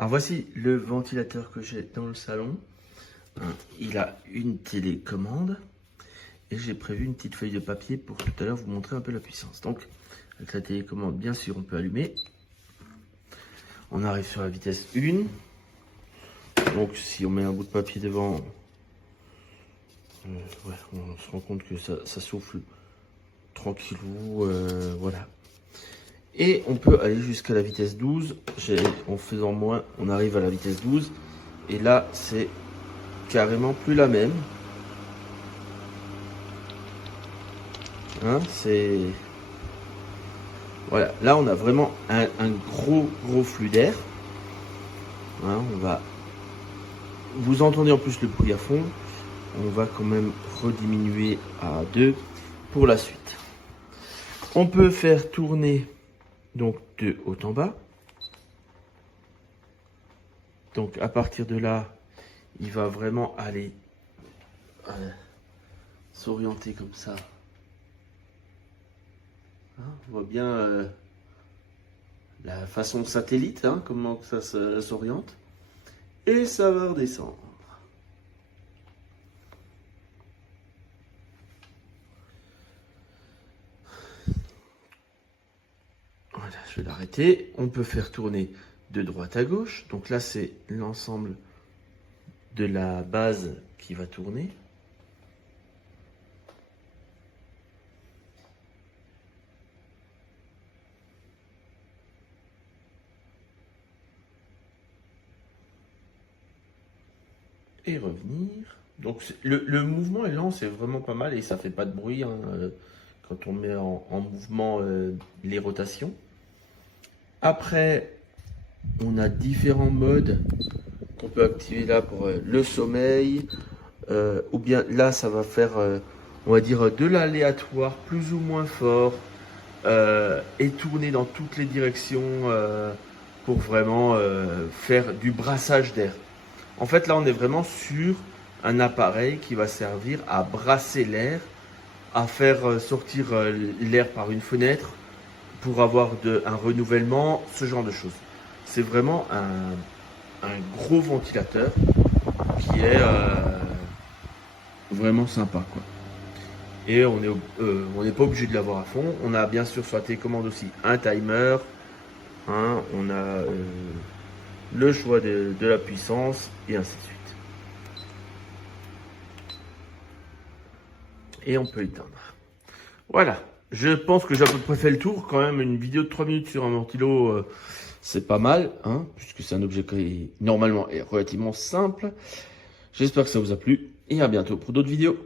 Alors voici le ventilateur que j'ai dans le salon. Il a une télécommande et j'ai prévu une petite feuille de papier pour tout à l'heure vous montrer un peu la puissance. Donc avec la télécommande, bien sûr, on peut allumer. On arrive sur la vitesse 1. Donc si on met un bout de papier devant, ouais, on se rend compte que ça souffle tranquillou, voilà. Et on peut aller jusqu'à la vitesse 12. En faisant moins, on arrive à la vitesse 12. Et là, c'est carrément plus la même. Hein, c'est... Voilà, là on a vraiment un gros flux d'air. Hein, on va... Vous entendez en plus le bruit à fond. On va quand même rediminuer à 2 pour la suite. On peut faire tourner donc de haut en bas. Donc à partir de là, il va vraiment aller s'orienter comme ça. Hein, on voit bien la façon satellite, hein, comment ça s'oriente. Et ça va redescendre. Voilà, je vais l'arrêter. On peut faire tourner de droite à gauche. Donc là, c'est l'ensemble de la base qui va tourner. Et revenir. Donc le mouvement est lent, c'est vraiment pas mal et ça fait pas de bruit hein, quand on met en mouvement les rotations. Après, on a différents modes qu'on peut activer là pour le sommeil, ou bien là ça va faire, on va dire, de l'aléatoire plus ou moins fort, et tourner dans toutes les directions pour vraiment faire du brassage d'air. En fait là on est vraiment sur un appareil qui va servir à brasser l'air, à faire sortir l'air par une fenêtre pour avoir un renouvellement, ce genre de choses. C'est vraiment un gros ventilateur qui est vraiment sympa, quoi. Et on n'est pas obligé de l'avoir à fond. On a bien sûr sur la télécommande aussi un timer. Hein, on a le choix de la puissance et ainsi de suite. Et on peut éteindre. Voilà. Je pense que j'ai à peu près fait le tour. Quand même, une vidéo de 3 minutes sur un ventilo, c'est pas mal, hein, puisque c'est un objet qui normalement est relativement simple. J'espère que ça vous a plu et à bientôt pour d'autres vidéos.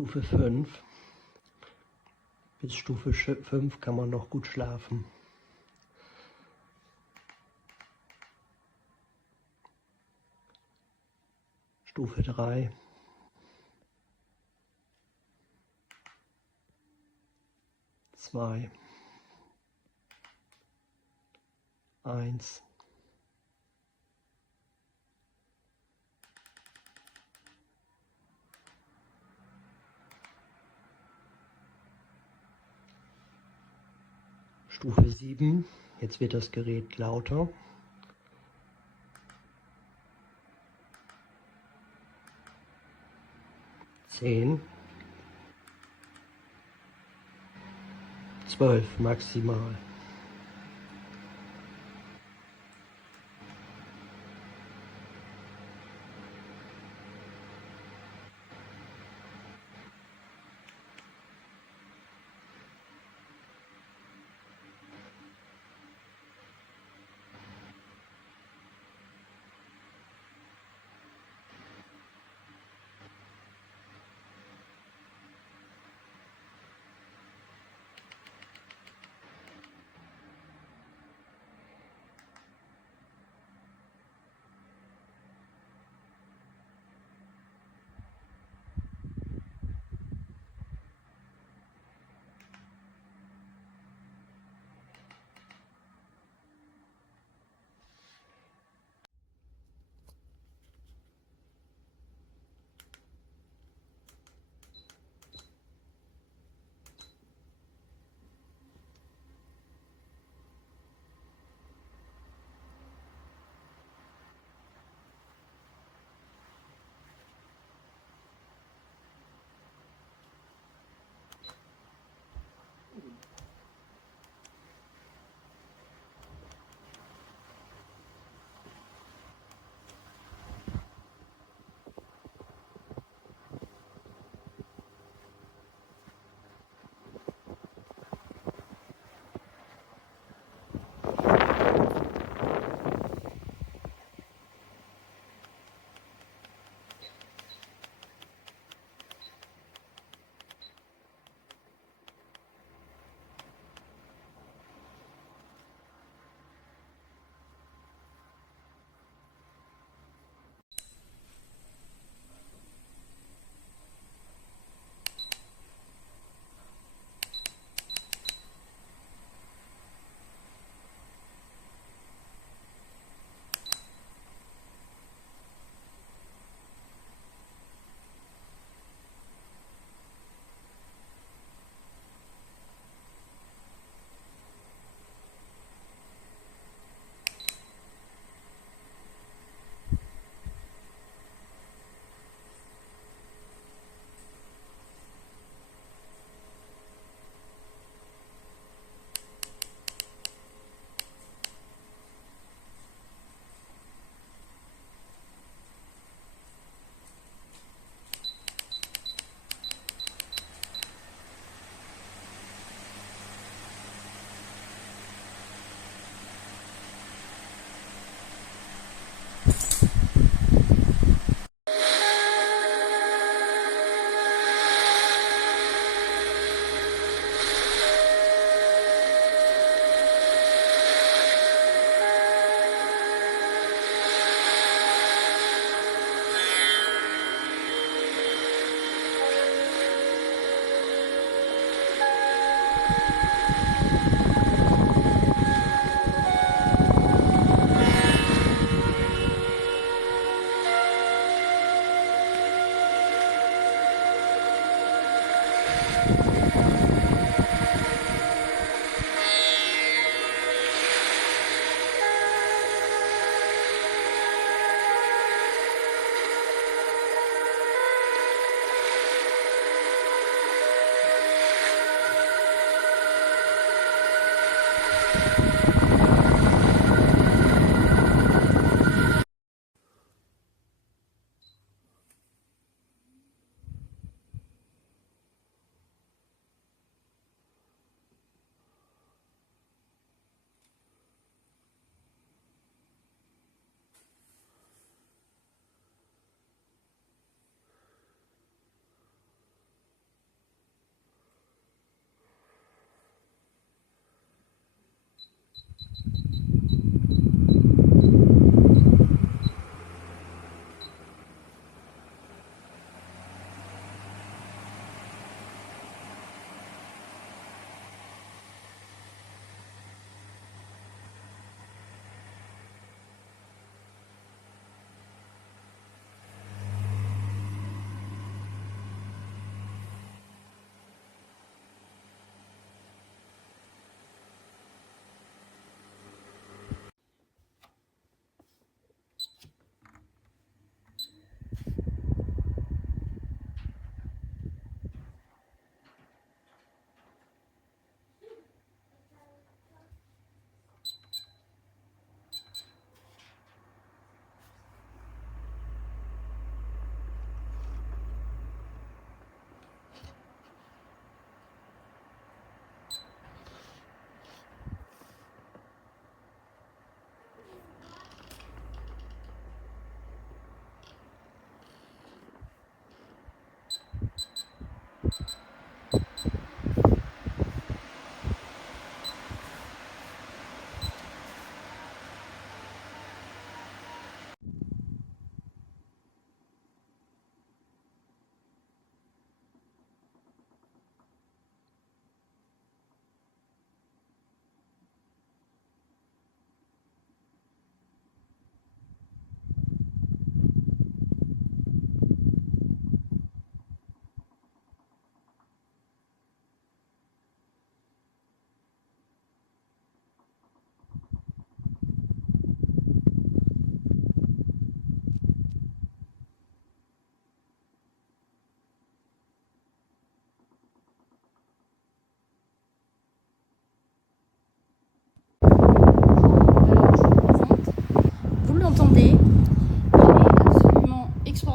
Stufe 5. Bis Stufe 5 kann man noch gut schlafen. Stufe 3. 2. 1. Stufe 7. Jetzt wird das Gerät lauter. 10. 12 maximal.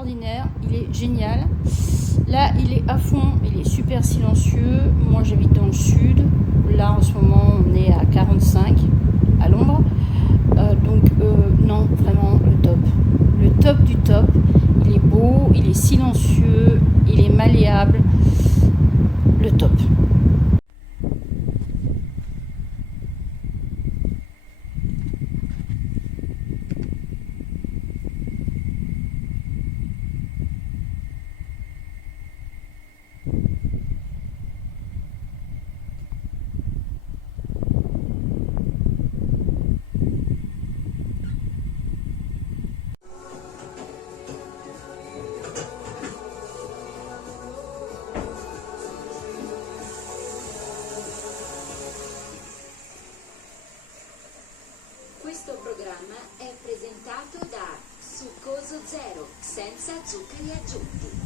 extraordinaire, il est génial. Là, il est à fond, il est super silencieux. Moi, j'habite dans le sud. Là, en ce moment, on est à 45 à l'ombre. Non, vraiment le top. Le top du top. Il est beau, il est silencieux, il est malléable. Le top. Questo programma è presentato da Succoso Zero, senza zuccheri aggiunti.